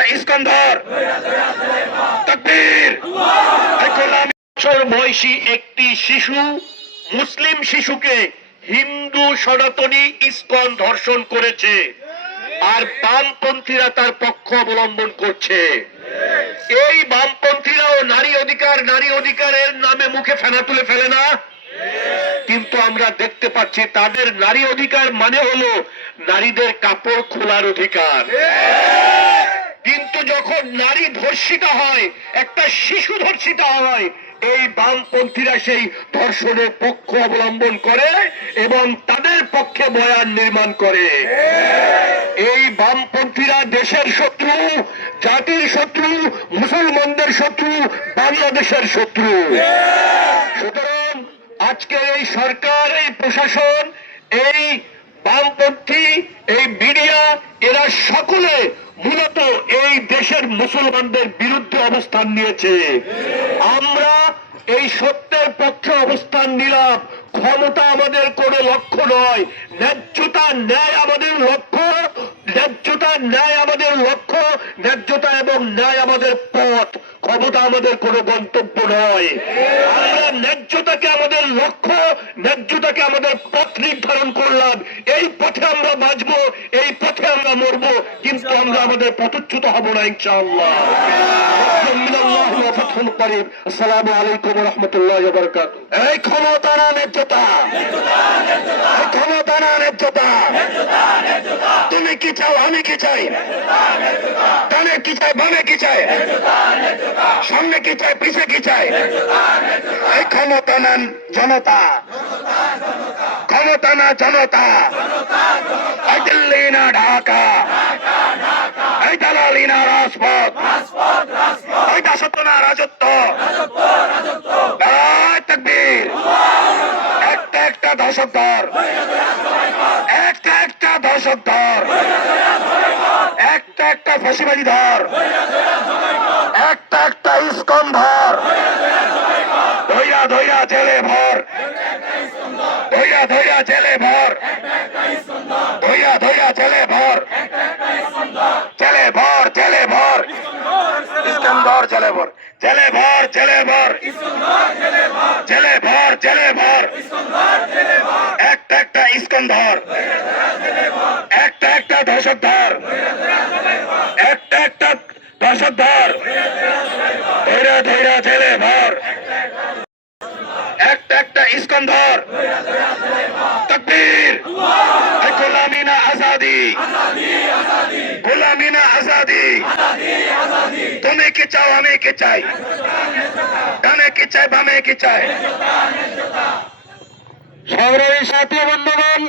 একটা ইস্কন্দর, তাকবীর। বছর বয়সী একটি শিশু, মুসলিম শিশুকে হিন্দু সনাতনী ইস্কন ধর্ষণ করেছে, আর বামপন্থীরা তার পক্ষ অবলম্বন করছে। এই বামপন্থীরাও নারী অধিকারের নামে মুখে ফেনা তুলে ফেলে না, কিন্তু আমরা দেখতে পাচ্ছি তাদের নারী অধিকার মানে হলো নারীদের কাপড় খোলার অধিকার। কিন্তু যখন নারী ধর্ষিতা হয়, একটা শিশু ধর্ষিতা হয়, এই বামপন্থীরা সেই ধর্ষণের পক্ষ অবলম্বন করে এবং তাদের পক্ষে বয়ান নির্মাণ করে। এই বামপন্থীরা দেশের শত্রু, জাতির শত্রু, মুসলমানদের শত্রু, বাংলাদেশের শত্রু। সুতরাং আজকে এই সরকার, এই প্রশাসন, এই বামপন্থী, এই মিডিয়া, এরা সকলে মূলত এই দেশের মুসলমানদের বিরুদ্ধে অবস্থান নিয়েছে। আমরা এই সত্যের পক্ষে অবস্থান নিলাম। ক্ষমতা আমাদের কোনো লক্ষ্য নয়, ন্যায্যতা ন্যায় আমাদের লক্ষ্য, ন্যায্যতা ন্যায় আমাদের লক্ষ্য, ন্যায্যতা এবং ন্যায় আমাদের পথ। ক্ষমতা আমাদের কোনো গন্তব্য নয়। আমরা ন্যায্যতাকে আমাদের লক্ষ্য, ন্যায্যতাকে আমাদের পথ নির্ধারণ করলাম। এই পথে আমরা বাঁচবো, এই পথে আমরা মরবো, কিন্তু আমরা আমাদের পথচ্যুত হব না ইনশাআল্লাহ। আসসালামু আলাইকুম ওয়া রাহমাতুল্লাহি ওয়া বারাকাতুহু। এই ক্ষমতা না ন্যায্যতা, ক্ষমতা না ন্যায্যতা। তুমি কি চাও, আমি কি চাই? ডানে কি চাই, বামে কি চাই, সামনে কি চাই, পিছে কি চাই? এই ক্ষমতা না জনতা, ক্ষমতা না জনতা। এই দিল্লি না ঢাকা, এই দালালি না রাজপথ, এই দাসত্ব না রাজত্ব। নারায়ে তাকবীর। একটা একটা দশকধর, একটা একটা দশকধর, একটা একটা ফাঁসিবাদী ধর, একটা একটা ইস্কন ধর, ধৈরা ধৈরা জেলে ভর, ধৈরা ধৈরা জেলে ভর, ধৈরা ধৈরা জেলে ভর, জেলে ভর, জেলে ভর, ইস্কন্দর জেলে ভর, জেলে ভর, জেলে ভর, জেলে ভর, জেলে ভর, একটা একটা ইস্কন্দর, একটা একটা দশকধর, একটা একটা দশকধর, ধৈরা ধৈরা জেলে ভর, একটা একটা ইস্কন্দর। তাকবীর। গোলামি না আজাদি, গোলামি না আজাদি। তুমি কি চাও, আমি কি চাই? ডানে কি চাই, বামে কি চাই? সংগ্রামী সাথী বন্ধুগণ,